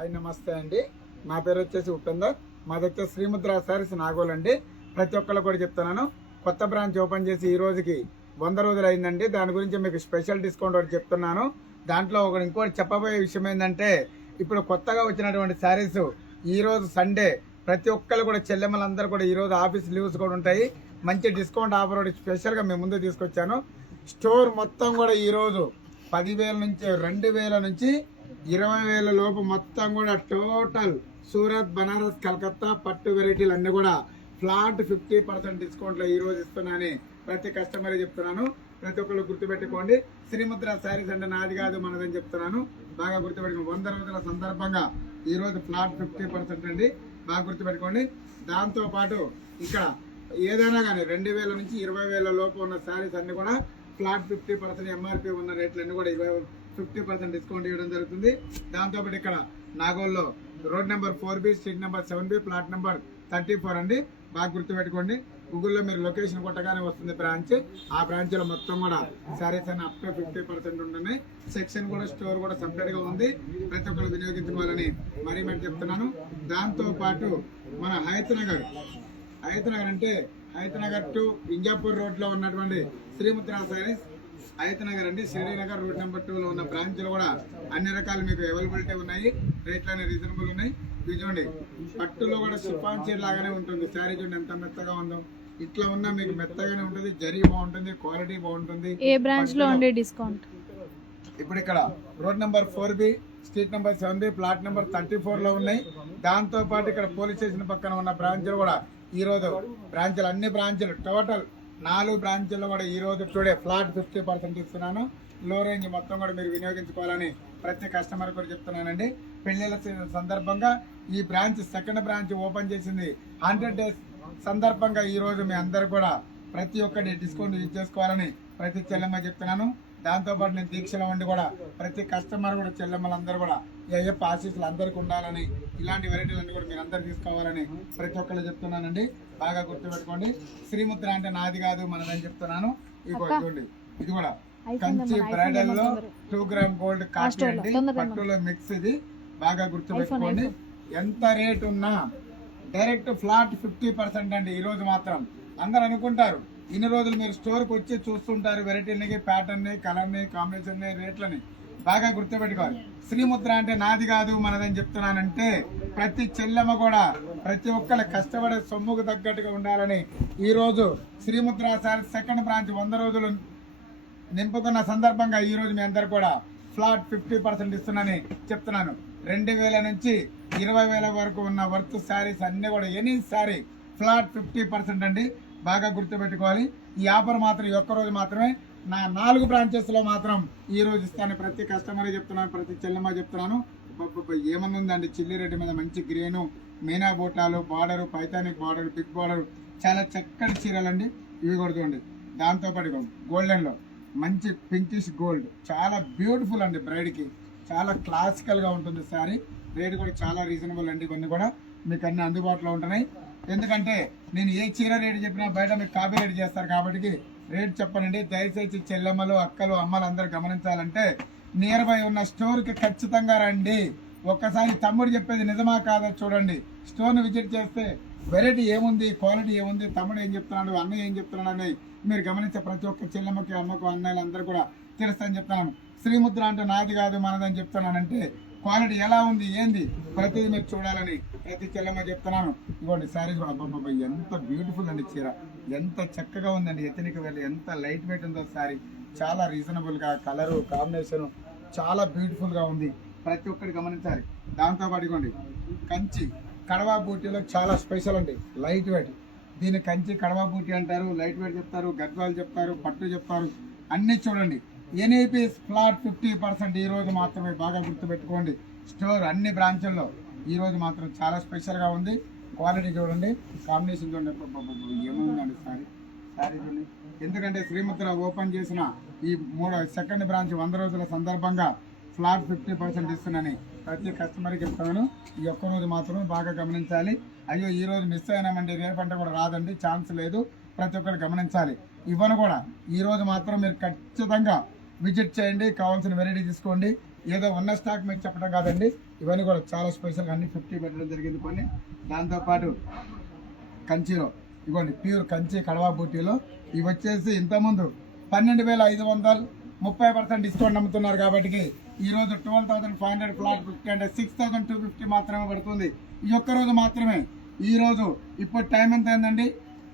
Hi నమస్తే అండి. నా పేరు వచ్చేసి ఉపేందర్. మాది వచ్చేసి శ్రీముద్ర సారీస్ నాగోల్ అండి. ప్రతి ఒక్కళ్ళు కూడా చెప్తున్నాను, కొత్త బ్రాంచ్ ఓపెన్ చేసి ఈ రోజుకి 100 రోజులు అయిందండి. దాని గురించి మీకు స్పెషల్ డిస్కౌంట్ ఒకటి చెప్తున్నాను. దాంట్లో ఇంకోటి చెప్పబోయే విషయం ఏంటంటే, ఇప్పుడు కొత్తగా వచ్చినటువంటి శారీస్ ఈ రోజు సండే ప్రతి ఒక్కళ్ళు కూడా చెల్లెమ్మలందరూ కూడా ఈ రోజు ఆఫీస్ లీవ్స్ కూడా ఉంటాయి. మంచి డిస్కౌంట్ ఆఫర్ ఒకటి స్పెషల్గా మేము ముందు తీసుకొచ్చాను. స్టోర్ మొత్తం కూడా ఈ రోజు 10,000 నుంచి 2,000 నుంచి 20,000 లోపు మొత్తం కూడా టోటల్ సూరత్, బనారస్, కలకత్తా పట్టు వెరైటీలు అన్ని కూడా ఫ్లాట్ 50% డిస్కౌంట్లో ఈ రోజు ఇస్తున్నానని ప్రతి కస్టమర్ చెప్తున్నాను. ప్రతి ఒక్కళ్ళు గుర్తుపెట్టుకోండి. శ్రీముద్ర శారీస్ అంటే నాది కాదు మనదని చెప్తున్నాను. బాగా గుర్తుపెట్టుకోండి. 100 రోజుల సందర్భంగా ఈ రోజు ఫ్లాట్ 50% అండి. బాగా గుర్తుపెట్టుకోండి. దాంతో పాటు ఇక్కడ ఏదైనా కానీ 2,000 నుంచి 20,000 లోపు ఉన్న శారీస్ అన్ని కూడా ఫ్లాట్ 50% ఎంఆర్పీ ఉన్న రేట్లు అన్ని కూడా 50% డిస్కౌంట్ ఇవ్వడం జరుగుతుంది. దాంతోపాటు ఇక్కడ నాగోల్లో road number 4B, street number 7B, plot number 34 అండి. బాగా గుర్తుపెట్టుకోండి. గూగుల్లో మీరు లొకేషన్ కొట్టగానే వస్తుంది బ్రాంచ్. ఆ బ్రాంచ్ లో మొత్తం కూడా శారీస్ అన్ని అప్ టు 50% ఉంటున్నాయి. సెక్షన్ కూడా స్టోర్ కూడా సపరేట్ గా ఉంది. ప్రతి ఒక్కరు వినియోగించుకోవాలని మరీ చెప్తున్నాను. దాంతో పాటు మన హయత్నగర్ అంటే హయత్నగర్ టు ఇంజాపూర్ రోడ్ లో ఉన్నటువంటి శ్రీముద్ర శారీస్ హయత్నగర్ అండి. శ్రీనగర్ రోడ్ నెంబర్ 2 లో ఉన్న బ్రాంచ్లు కూడా అన్ని రకాలు మీకు అవైలబిలిటీ ఉన్నాయి. రేట్లు అనేవి రీజనబుల్ ఉన్నాయి. ఇది చూడండి, పట్టులో కూడా షిఫాన్ చీర లాగానే ఉంటుంది. శారీ చూడండి ఎంత మెత్తగా ఉందో. ఇట్లా ఉన్నా మీకు మెత్తగానే ఉంటుంది. జరీ బాగుంటుంది, క్వాలిటీ బాగుంటుంది. ఏ బ్రాంచ్ లో ఉండే డిస్కౌంట్? ఇప్పుడు ఇక్కడ road number 4B, street number 7B, plot number 34 లో ఉన్నాయి. దాంతో పాటు ఇక్కడ పోలీస్ స్టేషన్ పక్కన ఉన్న బ్రాంచ్లు కూడా ఈ రోజు అన్ని బ్రాంచ్లు టోటల్ 4 బ్రాంచ్ల్లో కూడా ఈ రోజు టుడే ఫ్లాట్ 50% ఇస్తున్నాను. లో రేంజ్ మొత్తం కూడా మీరు వినియోగించుకోవాలని ప్రతి కస్టమర్ కూడా చెప్తున్నానండి. పెళ్లిళ్ళ సందర్భంగా ఈ బ్రాంచ్ సెకండ్ బ్రాంచ్ ఓపెన్ చేసింది 100 days సందర్భంగా ఈ రోజు మీ అందరు కూడా ప్రతి ఒక్కటి డిస్కౌంట్ యూజ్ చేసుకోవాలని ప్రతి చెల్లెమ్మ చెప్తున్నాను. దాంతోపాటు నేను దీక్షలో ఉండి కూడా ప్రతి కస్టమర్ కూడా చెల్లెమ్మలందరూ కూడా అయ్యప్ప ఆశీస్సులు అందరికీ ఉండాలని, ఇలాంటి వెరైటీలన్నీ కూడా మీరు అందరు తీసుకోవాలని ప్రతి ఒక్కళ్ళు చెప్తున్నానండి. బాగా గుర్తుపెట్టుకోండి. శ్రీముద్ర అంటే నాది కాదు మనదని చెప్తున్నాను. చూడండి, ఇది కూడా కంచి బ్రైడల్ లో 2 గ్రామ్ గోల్డ్ కాస్ట్ అండి. పట్టులో మిక్స్. ఇది బాగా గుర్తుపెట్టుకోండి. ఎంత రేట్ ఉన్నా డైరెక్ట్ ఫ్లాట్ 50% అండి. ఈ రోజు మాత్రం అందరు అనుకుంటారు, ఇన్ని రోజులు మీరు స్టోర్కి వచ్చి చూస్తుంటారు వెరైటీలని, ప్యాటర్న్, కలర్ని, కాంబినేషన్, రేట్లని. బాగా గుర్తుపెట్టుకోవాలి. శ్రీముద్ర అంటే నాది కాదు మనదని చెప్తున్నానంటే ప్రతి చెల్లెమ్మ కూడా ప్రతి ఒక్కళ్ళ కష్టపడే సొమ్ముకు తగ్గట్టుగా ఉండాలని ఈ రోజు శ్రీముద్ర సార్ సెకండ్ బ్రాంచ్ 100 రోజులు నింపుకున్న సందర్భంగా ఈ రోజు మీ అందరు కూడా ఫ్లాట్ 50% ఇస్తున్నానని చెప్తున్నాను. 2,000 నుంచి 20,000 వరకు ఉన్న వర్త్ శారీస్ అన్ని కూడా ఎనీ శారీ ఫ్లాట్ 50% అండి. బాగా గుర్తుపెట్టుకోవాలి. ఈ ఆఫర్ మాత్రం ఈ ఒక్క రోజు మాత్రమే. నా 4 బ్రాంచెస్ లో మాత్రం ఈ రోజు ఇస్తాను. ప్రతి కస్టమర్ చెప్తున్నాను, ప్రతి చెల్లెమ్మ చెప్తున్నాను. ఏమన్నా ఉందండి, చిల్లి రెడ్డి మీద మంచి గ్రీను, మీనా బూటాలు, బార్డర్, పైతానిక్ బార్డర్, బిగ్ బార్డర్, చాలా చక్కటి చీరలండి. ఇవి కూడా చూడండి. దాంతోపాటు గోల్డెన్ లో మంచి పింకిష్ గోల్డ్, చాలా బ్యూటిఫుల్ అండి. బ్రైడ్ కి చాలా క్లాసికల్ గా ఉంటుంది శారీ. రేట్ కూడా చాలా రీజనబుల్ అండి. ఇవన్నీ కూడా మీకు అన్ని అందుబాటులో ఉంటున్నాయి. ఎందుకంటే నేను ఏ చీర రేటు చెప్పినా బయట మీకు కాపీ రేట్ చేస్తారు కాబట్టి రేట్ చెప్పనండి. దయచేసి చెల్లెమ్మలు, అక్కలు, అమ్మలు అందరూ గమనించాలంటే నియర్ బై ఉన్న స్టోర్ కి ఖచ్చితంగా రండి. ఒక్కసారి తమ్ముడు చెప్పేది నిజమా కాదో చూడండి. స్టోర్ ని విజిట్ చేస్తే వెరైటీ ఏముంది, క్వాలిటీ ఏముంది, తమ్ముడు ఏం చెప్తున్నాడు, అన్నయ్య ఏం చెప్తున్నాడు అని మీరు గమనించే ప్రతి ఒక్క చెల్లెమ్మకి, అమ్మకు, అన్నయ్యలు అందరూ కూడా తెలుస్తాయని చెప్తున్నాను. శ్రీముద్ర అంటే నాది కాదు మనదని చెప్తున్నానంటే క్వాలిటీ ఎలా ఉంది, ఏంది, ప్రతిదీ మీరు చూడాలని ప్రతి చెల్లెమ్మ చెప్తున్నాను. ఇవ్వండి శారీస్ కూడా ఎంత బ్యూటిఫుల్ అండి. చీర ఎంత చక్కగా ఉందండి. ఎతనిక వెళ్ళి ఎంత లైట్ వెయిట్ ఉందో శారీ. చాలా రీజనబుల్ గా కలరు, కాంబినేషన్ చాలా బ్యూటిఫుల్ గా ఉంది. ప్రతి ఒక్కటి గమనించాలి. దాంతోపాటు ఇవ్వండి కంచి కడవా బూటీలో చాలా స్పెషల్ అండి. Light weight. దీన్ని కంచి కడవా బూటీ అంటారు, లైట్ వెయిట్ చెప్తారు, గద్వాలు చెప్తారు, పట్టు చెప్తారు. అన్ని చూడండి. ఎన్ఈపీ ఫ్లాట్ 50% ఈ రోజు మాత్రమే. బాగా గుర్తుపెట్టుకోండి. స్టోర్ అన్ని బ్రాంచుల్లో ఈ రోజు మాత్రం చాలా స్పెషల్ గా ఉంది. క్వాలిటీ చూడండి, కాంబినేషన్ చూడండి. ఏముందండి శారీ చూడండి. ఎందుకంటే శ్రీముద్ర ఓపెన్ చేసిన ఈ సెకండ్ బ్రాంచ్ 100 రోజుల సందర్భంగా ఫ్లాట్ 50% ఇస్తున్నానని ప్రతి కస్టమర్కి చెప్తున్నాను. ఈ ఒక్క రోజు మాత్రమే బాగా గమనించాలి. అయ్యో ఈ రోజు మిస్ అయినామండి, రేపంటే కూడా రాదండి, ఛాన్స్ లేదు. ప్రతి ఒక్కరు గమనించాలి. ఇవ్వను కూడా ఈ రోజు మాత్రం మీరు ఖచ్చితంగా విజిట్ చేయండి. కావాల్సిన వెరైటీ తీసుకోండి. ఏదో ఉన్న స్టాక్ మీకు చెప్పడం కాదండి, ఇవన్నీ కూడా చాలా స్పెషల్గా అన్ని 50 పెట్టడం జరిగింది కొన్ని. దాంతోపాటు కంచిలో ఇవ్వండి ప్యూర్ కంచి కడవా బూటీలో ఇవి వచ్చేసి ఇంతకుముందు 12,500 30% డిస్కౌంట్ అమ్ముతున్నారు కాబట్టి ఈరోజు 12,500 ప్లాట్ 50 అంటే 6,250 మాత్రమే పడుతుంది. ఈ ఒక్క రోజు మాత్రమే. ఈ రోజు ఇప్పుడు టైం ఎంత అయిందండి,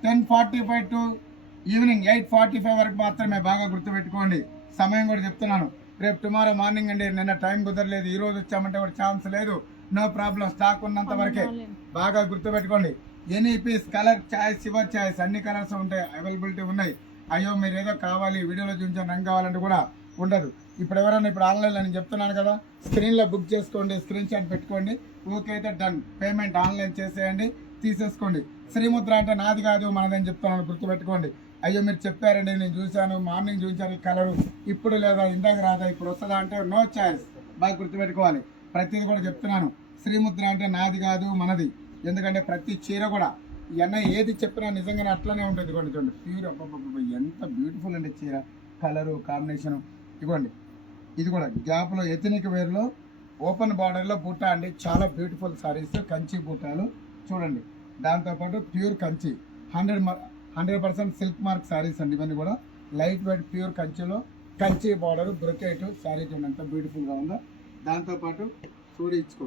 10:45 టు ఈవినింగ్ 8:45 వరకు మాత్రమే. బాగా గుర్తుపెట్టుకోండి, సమయం కూడా చెప్తున్నాను. రేపు టుమారో మార్నింగ్ అండి, నిన్న టైం కుదరలేదు, ఈ రోజు వచ్చామంటే కూడా ఛాన్స్ లేదు. నో ప్రాబ్లం, స్టాక్ ఉన్నంత వరకే. బాగా గుర్తుపెట్టుకోండి. Any piece colour choice your choice, అన్ని కలర్స్ ఉంటాయి, అవైలబిలిటీ ఉన్నాయి. అయ్యో మీరు ఏదో కావాలి వీడియోలో చూపించాను రంగు కావాలంటే కూడా ఉండదు. ఇప్పుడు ఎవరైనా ఇప్పుడు ఆన్లైన్లో నేను చెప్తున్నాను కదా, స్క్రీన్లో బుక్ చేసుకోండి, స్క్రీన్ షాట్ పెట్టుకోండి, ఓకే అయితే డన్, పేమెంట్ ఆన్లైన్ చేసేయండి, తీసేసుకోండి. శ్రీముద్ర అంటే నాది కాదు మనదని చెప్తున్నాను, గుర్తుపెట్టుకోండి. అయ్యో మీరు చెప్పారండి నేను చూశాను, మార్నింగ్ చూశాను ఈ కలరు, ఇప్పుడు లేదా ఇందాక రాదా ఇప్పుడు వస్తుందా అంటే నో చాయిస్. బాగా గుర్తుపెట్టుకోవాలి, ప్రతిదీ కూడా చెప్తున్నాను. శ్రీముద్ర అంటే నాది కాదు మనది. ఎందుకంటే ప్రతి చీర కూడా ఎన్న ఏది చెప్పినా నిజంగానే అట్లనే ఉంటుంది. ఇవ్వండి చూడండి ప్యూర్, అబ్బబ్బబ్బ ఎంత బ్యూటిఫుల్ అండి చీర, కలరు కాంబినేషను. ఇవ్వండి ఇది కూడా గ్యాప్లో ఎథనిక్ వేర్లో ఓపెన్ బార్డర్లో బూట అండి, చాలా బ్యూటిఫుల్ సారీస్, కంచి బూటాలు చూడండి. దాంతోపాటు pure Kanchi 100% silk mark saris అండి. ఇవన్నీ కూడా లైట్ వెయిట్ ప్యూర్ కంచిలో కంచి బార్డర్ బ్రొకెట్ సారీ చూడండి ఎంత బ్యూటిఫుల్గా ఉందో. దాంతోపాటు చూడి ఇచ్చుకో,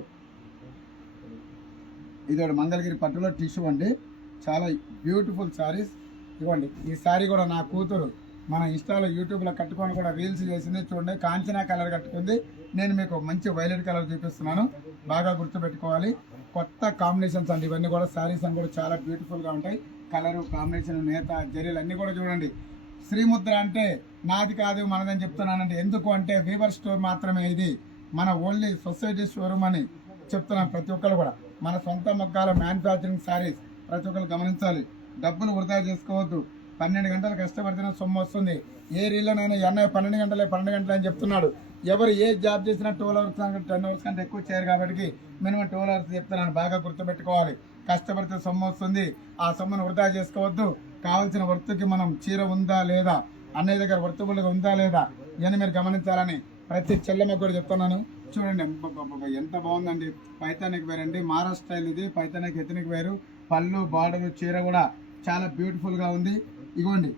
ఇది ఒకటి మంగళగిరి పట్టులో టిష్యూ అండి, చాలా బ్యూటిఫుల్ సారీస్. ఇవ్వండి ఈ సారీ కూడా నా కూతురు మన ఇన్స్టాలో యూట్యూబ్లో కట్టుకొని కూడా రీల్స్ చేసింది చూడండి, కాంచనా కలర్ కట్టుకుంది. నేను మీకు మంచి వైలెట్ కలర్ చూపిస్తున్నాను, బాగా గుర్తుపెట్టుకోవాలి. కొత్త కాంబినేషన్స్ అండి ఇవన్నీ కూడా, సారీస్ అని కూడా చాలా బ్యూటిఫుల్గా ఉంటాయి. కలరు కాంబినేషన్, నేత జరీలు అన్నీ కూడా చూడండి. శ్రీముద్ర అంటే నాది కాదు మనదని చెప్తున్నానండి. ఎందుకు అంటే వీవర్ స్టోర్ మాత్రమే ఇది, మన ఓన్లీ సొసైటీ షోరూమ్ అని చెప్తున్నాను. ప్రతి ఒక్కరు కూడా మన సొంత మొక్కల మ్యానుఫ్యాక్చరింగ్ సారీస్ ప్రతి ఒక్కరు గమనించాలి. డబ్బులు వృధా చేసుకోవద్దు. 12 గంటలు కష్టపడితేనే సొమ్ము వస్తుంది. ఏ రీల్లోనైనా ఎన్నయ్య 12 గంటలు అని చెప్తున్నాడు. ఎవరు ఏ జాబ్ చేసినా 12 అవర్స్ 10 అవర్స్ కంటే ఎక్కువ చేయరు కాబట్టి మినిమం 12 అవర్స్ చెప్తున్నాను. బాగా గుర్తుపెట్టుకోవాలి. కష్టపడితే సొమ్ము వస్తుంది, ఆ సొమ్మును వృధా చేసుకోవద్దు. కావాల్సిన వర్త్కి మనం చీర ఉందా లేదా, అన్నయ్య దగ్గర వర్తబుల్గా ఉందా లేదా ఇవన్నీ మీరు గమనించాలని ప్రతి చెల్లెమ్మకు కూడా చెప్తున్నాను. చూడండి ఎంత బాగుందండి, పైతానిక్ వేర్ అండి, మహారాష్ట్ర స్టైల్ ఇది. పైతానిక్ ఎథనిక్ వేరు, పళ్ళు బార్డర్ చీర కూడా చాలా బ్యూటిఫుల్గా ఉంది. ఇగోండి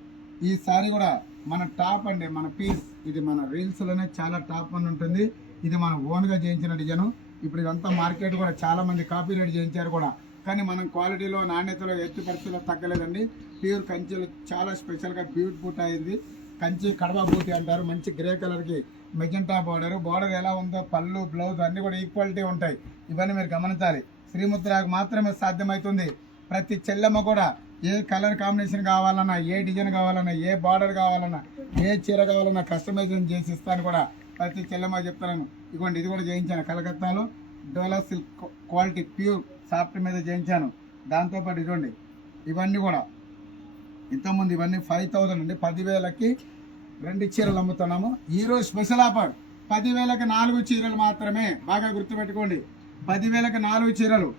ఈ సారీ కూడా మన టాప్ అండి, మన పీస్. ఇది మన రీల్స్లోనే చాలా టాప్ అని ఉంటుంది. ఇది మనం ఓన్గా చేయించిన డిజైన్. ఇప్పుడు ఇదంతా మార్కెట్ కూడా చాలా మంది కాపీ రైట్ చేయించారు కూడా, కానీ మనం క్వాలిటీలో నాణ్యతలో ఎత్తు పరిస్థితిలో తగ్గలేదండి. ప్యూర్ కంచిలో చాలా స్పెషల్గా బ్యూటిఫుల్ అయింది. కంచి కడవా బూటీ అంటారు, మంచి గ్రే కలర్కి మెజెంటా బార్డర్ ఎలా ఉందో పళ్ళు బ్లౌజ్ అన్నీ కూడా ఈక్వాలిటీ ఉంటాయి. ఇవన్నీ మీరు గమనించాలి. శ్రీముద్రకు మాత్రమే సాధ్యమవుతుంది. ప్రతి చెల్లెమ్మ కూడా ఏ కలర్ కాంబినేషన్ కావాలన్నా, ఏ డిజైన్ కావాలన్నా, ఏ బార్డర్ కావాలన్నా, ఏ చీర కావాలన్నా కస్టమైజేషన్ చేసి ఇస్తాను కూడా ప్రతి చెల్లెమ్మ చెప్తాను. ఇదిగోండి ఇది కూడా చేయించాను, కలకత్తాలో డోలా సిల్క్ క్వాలిటీ ప్యూర్ సాఫ్ట్ మీద చేయించాను. దాంతోపాటు ఇదిగోండి ఇవన్నీ కూడా ఇంతకుముందు ఇవన్నీ 5,000 అండి, 10,000కి 2 చీరలు అమ్ముతున్నాము. ఈరోజు స్పెషల్ ఆఫర్ 10,000కి 4 చీరలు మాత్రమే. బాగా గుర్తుపెట్టుకోండి, 10,000కి 4 చీరలు,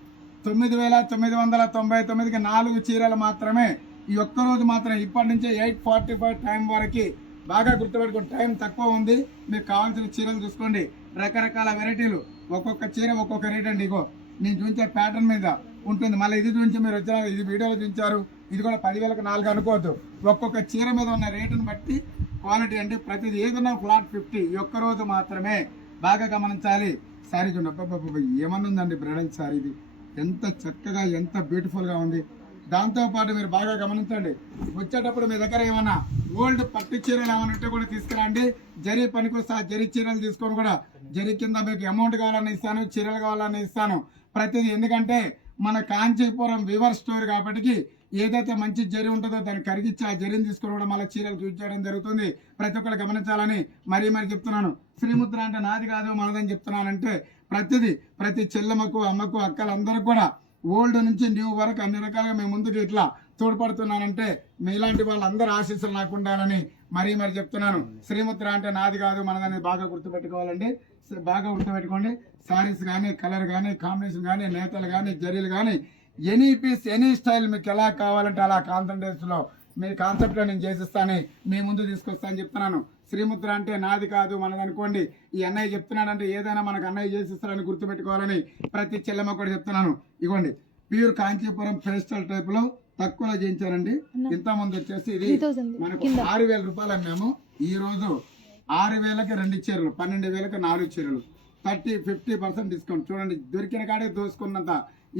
9,999కి 4 చీరలు మాత్రమే. ఈ ఒక్కరోజు మాత్రం ఇప్పటి నుంచే 8:45 టైం వరకు. బాగా గుర్తుపెట్టుకోండి, టైం తక్కువ ఉంది, మీకు కావాల్సిన చీరలు చూసుకోండి. రకరకాల వెరైటీలు, ఒక్కొక్క చీర ఒక్కొక్క రేట్ అండి. ఇగో నేను చూపించే ప్యాటర్న్ మీద ఉంటుంది. మళ్ళీ ఇది చూపించి మీరు వచ్చిన ఇది వీడియోలో చూపించారు, ఇది కూడా 10,000కి 4 అనుకోవద్దు. ఒక్కొక్క చీర మీద ఉన్న రేటును బట్టి క్వాలిటీ అంటే ప్రతిది ఏదన్నా ఫ్లాట్ 50. ఈ ఒక్కరోజు మాత్రమే. బాగా గమనించాలి. సారీ చూడండి, ఏమన్నా ఉందండి బ్రైడల్ సారీ, ఇది ఎంత చక్కగా ఎంత బ్యూటిఫుల్గా ఉంది. దాంతోపాటు మీరు బాగా గమనించండి, వచ్చేటప్పుడు మీ దగ్గర ఏమన్నా ఓల్డ్ పట్టు చీరలు ఏమన్నట్టు కూడా తీసుకురండి. జరీ పనికొస్తా జరీ చీరలు తీసుకొని కూడా జరీ కింద మీకు అమౌంట్ కావాలని ఇస్తాను, చీరలు కావాలని ఇస్తాను ప్రతిదీ. ఎందుకంటే మన కాంచీపురం వివర్ స్టోర్ కాబట్టి ఏదైతే మంచి జరి ఉంటుందో దాన్ని కరిగించి ఆ జరిని తీసుకొని కూడా మళ్ళీ చీరలు యూజ్ చేయడం జరుగుతుంది. ప్రతి ఒక్కరు గమనించాలని మరీ చెప్తున్నాను. శ్రీముద్ర అంటే నాది కాదు మనదని చెప్తున్నానంటే ప్రతి చెల్లెమ్మకు అమ్మకు అక్కలందరూ కూడా ఓల్డ్ నుంచి న్యూ వరకు అన్ని రకాలుగా మేము ముందుకు ఇట్లా తోడ్పడుతున్నానంటే మీలాంటి వాళ్ళందరూ ఆశీస్సులు నాకు ఉండాలని మరీ చెప్తున్నాను. శ్రీముద్ర అంటే నాది కాదు మనదని బాగా గుర్తుపెట్టుకోవాలండి. బాగా గుర్తుపెట్టుకోండి. సారీస్ కానీ కలర్ కానీ కాంబినేషన్ కానీ నేతలు కానీ జరీలు కానీ ఎనీ పీస్ ఎనీ స్టైల్ మీకు ఎలా కావాలంటే అలా కాన్సన్ట్రేట్స్లో మీ కాన్సెప్ట్ లో నేను చేసిస్తాను, మీ ముందు తీసుకొస్తా అని చెప్తున్నాను. శ్రీముద్ర అంటే నాది కాదు మనది అనుకోండి. ఈ అన్నయ్య చెప్తున్నాడంటే ఏదైనా మనకు అన్నయ్య చేసిస్తారని గుర్తుపెట్టుకోవాలని ప్రతి చెల్లెమ్మ కూడా చెప్తున్నాను. ఇగోండి ప్యూర్ కాంచీపురం పేస్టల్ టైప్ లో తక్కువలో చేయించారండి. ఇంత ముందు వచ్చేసి ఇది మనకు 6,000 రూపాయలు అమ్మాము. ఈ రోజు 6,000కి 2 చీరలు, 12,000కి 4 చీరలు, 50% డిస్కౌంట్. చూడండి దొరికిన కాడే దోసుకున్నంత.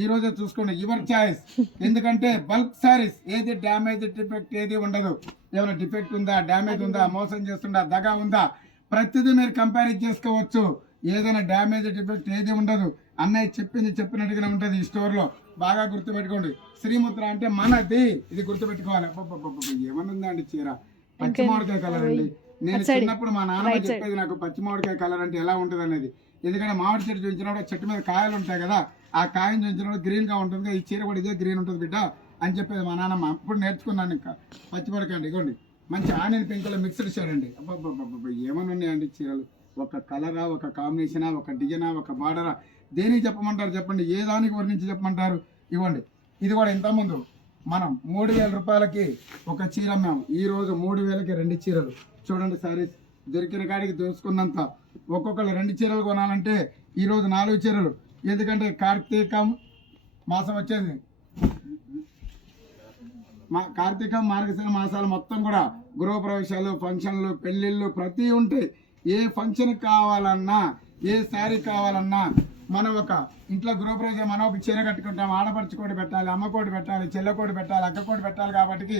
ఈ రోజే చూసుకోండి, యువర్ చాయిస్. ఎందుకంటే బల్క్ సారీస్, ఏది డ్యామేజ్ డిఫెక్ట్ ఏది ఉండదు. ఏమైనా డిఫెక్ట్ ఉందా, డ్యామేజ్ ఉందా, మోసం చేస్తుందా, దగా ఉందా, ప్రతిదీ మీరు కంపేర్ చేసుకోవచ్చు. ఏదైనా డ్యామేజ్ డిఫెక్ట్ ఏది ఉండదు. అన్నయ్య చెప్పినట్టుగానే ఉంటుంది ఈ స్టోర్ లో. బాగా గుర్తుపెట్టుకోండి, శ్రీముద్ర అంటే మనది. ఇది గుర్తుపెట్టుకోవాలి. ఏమనుందా అండి చీర, పచ్చి మామిడికాయ కలర్ అండి. నేను చిన్నప్పుడు మా నాన్నమ్మ చెప్పేది నాకు పచ్చి మామిడికాయ కలర్ అంటే ఎలా ఉంటుంది అనేది. ఎందుకంటే మామిడి చెట్టు చూపించినప్పుడు చెట్టు మీద కాయలు ఉంటాయి కదా, ఆ కాయను చూపించినప్పుడు గ్రీన్ గా ఉంటుంది. ఈ చీర కూడా ఇదే గ్రీన్ ఉంటుంది బిడ్డ అని చెప్పేది మా నాన్నమ్మ. అప్పుడు నేర్చుకున్నాను. ఇంకా పచ్చి మామిడికాయ అండి. ఇగోండి మంచి ఆనియన్ పింక్ లో మిక్స్డ్ షేడ్ అండి. అబ్బాబ్బాబ్బా ఏమని ఉన్నాయండి చీరలు. ఒక కలరా, ఒక కాంబినేషనా, ఒక డిజైనా, ఒక బార్డరా, దేనికి చెప్పమంటారు చెప్పండి, ఏ దానికి వర్ణించి చెప్పమంటారు. ఇవ్వండి ఇది కూడా ఇంతకుముందు మనం 3,000 రూపాయలకి ఒక చీర అమ్మాము. ఈ రోజు 3,000కి 2 చీరలు. చూడండి సారీస్ దొరికిన కాడికి దోసుకున్నంత. ఒక్కొక్కరు 2 చీరలు కొనాలంటే ఈ రోజు 4 చీరలు. ఎందుకంటే కార్తీకం మాసం వచ్చేది, కార్తీకం మార్గశిర మాసాలు మొత్తం కూడా గృహప్రవేశాలు, ఫంక్షన్లు, పెళ్లిళ్ళు ప్రతి ఉంటాయి. ఏ ఫంక్షన్ కావాలన్నా, ఏ శారీ కావాలన్నా, మనం ఒక ఇంట్లో గృహప్రవేశం మనం ఒక చీర కట్టుకుంటాం. ఆడపడుచు కోటి పెట్టాలి, అమ్మ కోటి పెట్టాలి, చెల్లె కోటి పెట్టాలి, అక్క కోటి పెట్టాలి. కాబట్టి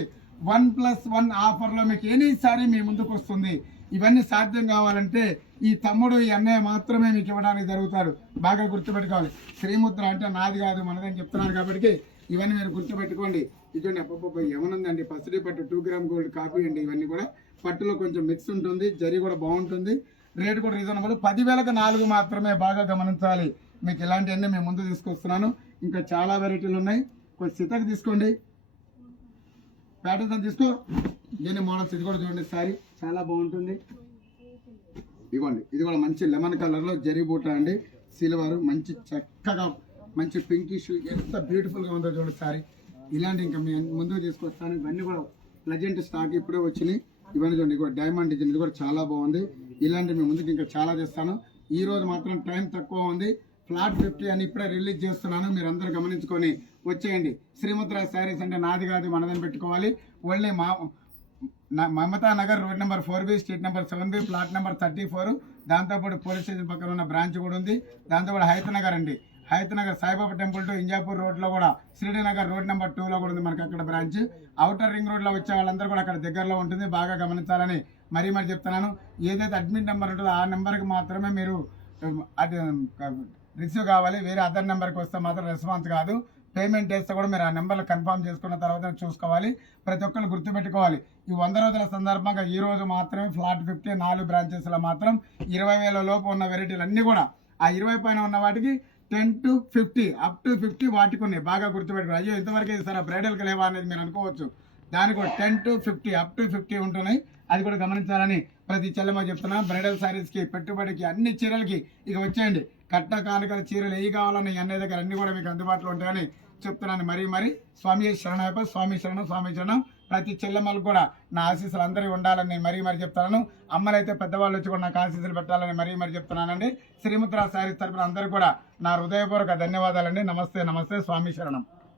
1+1 ఆఫర్లో మీకు ఎనీ సారీ మీ ముందుకు వస్తుంది. ఇవన్నీ సాధ్యం కావాలంటే ఈ తమ్ముడు, ఈ అన్నయ్య మాత్రమే మీకు ఇవ్వడానికి జరుగుతాడు. బాగా గుర్తుపెట్టుకోవాలి. శ్రీముద్ర అంటే నాది కాదు మనదని చెప్తున్నారు కాబట్టి ఇవన్నీ మీరు గుర్తుపెట్టుకోండి. ఇటువంటి అప్ప ఏమనుందండి, పసిడి పట్టు 2 గ్రామ్ గోల్డ్ కాపీ అండి. ఇవన్నీ కూడా పట్టులో కొంచెం మిక్స్ ఉంటుంది, జరీ కూడా బాగుంటుంది, రేట్ కూడా రీజనబుల్. 10,000కి 4 మాత్రమే. బాగా గమనించాలి. మీకు ఇలాంటివన్నీ మేము ముందు తీసుకొస్తున్నాను. ఇంకా చాలా వెరైటీలు ఉన్నాయి. కొంచెం సితకు తీసుకోండి, ప్యాటర్న్ తీసుకో. ఎన్ని మోడల్స్. ఇది కూడా చూడండి, సారీ చాలా బాగుంటుంది. ఇవ్వండి ఇది కూడా మంచి లెమన్ కలర్ లో జరీ బూట అండి, సిల్వర్, మంచి చక్కగా మంచి పింకిష్, ఎంత బ్యూటిఫుల్ గా ఉందో చూడండి సారీ. ఇలాంటి ఇంకా మేము ముందుకు తీసుకొస్తాను. ఇవన్నీ కూడా ప్లజెంట్ స్టాక్ ఇప్పుడే వచ్చినాయి. ఇవన్నీ చూడండి, ఇది కూడా డైమండ్ డిజైన్, ఇది కూడా చాలా బాగుంది. ఇలాంటి మేము ముందుకు ఇంకా చాలా చేస్తాను. ఈ రోజు మాత్రం టైం తక్కువ ఉంది. ఫ్లాట్ 50 అని ఇప్పుడే రిలీజ్ చేస్తున్నాను. మీరు అందరూ గమనించుకొని వచ్చేయండి. శ్రీముద్ర శారీస్ అంటే నాది కాదు మనదని పెట్టుకోవాలి. Only Mamata Nagar road number 4B, street number 7B, plot number 34. దాంతోపాటు పోలీస్ స్టేషన్ పక్కన ఉన్న బ్రాంచ్ కూడా ఉంది. దాంతోపాటు హైతనగర్ అండి, Hayathnagar Saibaba temple to Injapur road లో కూడా, శ్రీనగర్ రోడ్ నెంబర్ 2లో కూడా ఉంది మనకి అక్కడ బ్రాంచ్. అవుటర్ రింగ్ రోడ్ లో వచ్చే వాళ్ళందరూ కూడా అక్కడ దగ్గరలో ఉంటుంది. బాగా గమనించాలని మరీ చెప్తున్నాను. ఏదైతే అడ్మిట్ నెంబర్ ఉంటుందో ఆ నెంబర్కి మాత్రమే మీరు రిసీవ్ కావాలి. వేరే అదర్ నెంబర్కి వస్తే మాత్రం రెస్పాన్స్ కాదు. పేమెంట్ చేస్తే కూడా మీరు ఆ నెంబర్లు కన్ఫర్మ్ చేసుకున్న తర్వాత చూసుకోవాలి. ప్రతి ఒక్కరు గుర్తుపెట్టుకోవాలి. ఈ 100 రోజుల సందర్భంగా ఈ రోజు మాత్రమే ఫ్లాట్ 50 4 బ్రాంచెస్లో మాత్రం 20,000 లోపు ఉన్న వెరైటీలు అన్నీ కూడా, ఆ 20 పైన ఉన్న వాటికి 10 to 50 up to 50 వాటికి ఉన్నాయి. బాగా గుర్తుపెట్టుకోవాలి. అయ్యో ఇంతవరకు సార్ బ్రైడల్కి లేవా అనేది మీరు అనుకోవచ్చు. దానికి కూడా 10 to 50 up to 50 ఉంటున్నాయి. అది కూడా గమనించాలని ప్రతి చెల్లెమ్మ చెప్తున్నా. బ్రైడల్ శారీస్కి, పెట్టుబడికి, అన్ని చీరలకి ఇక వచ్చేయండి. కట్ట కానుకల చీరలు ఏ కావాలన్నా అన్నయ్య దగ్గర అన్ని కూడా మీకు అందుబాటులో ఉంటాయని చెప్తున్నాను. మరి స్వామి శరణయ్యప్ప, స్వామి శరణం, స్వామి శరణం. ప్రతి చెల్లెమ్మలకు కూడా నా ఆశీస్సులు అందరూ ఉండాలని మరీ చెప్తున్నాను. అమ్మలైతే పెద్దవాళ్ళు వచ్చి కూడా నాకు ఆశీస్సులు పెట్టాలని మరీ చెప్తున్నానండి. శ్రీముద్ర శారీస్ తరపున అందరూ కూడా నా హృదయపూర్వక ధన్యవాదాలండి. నమస్తే, స్వామి శరణం.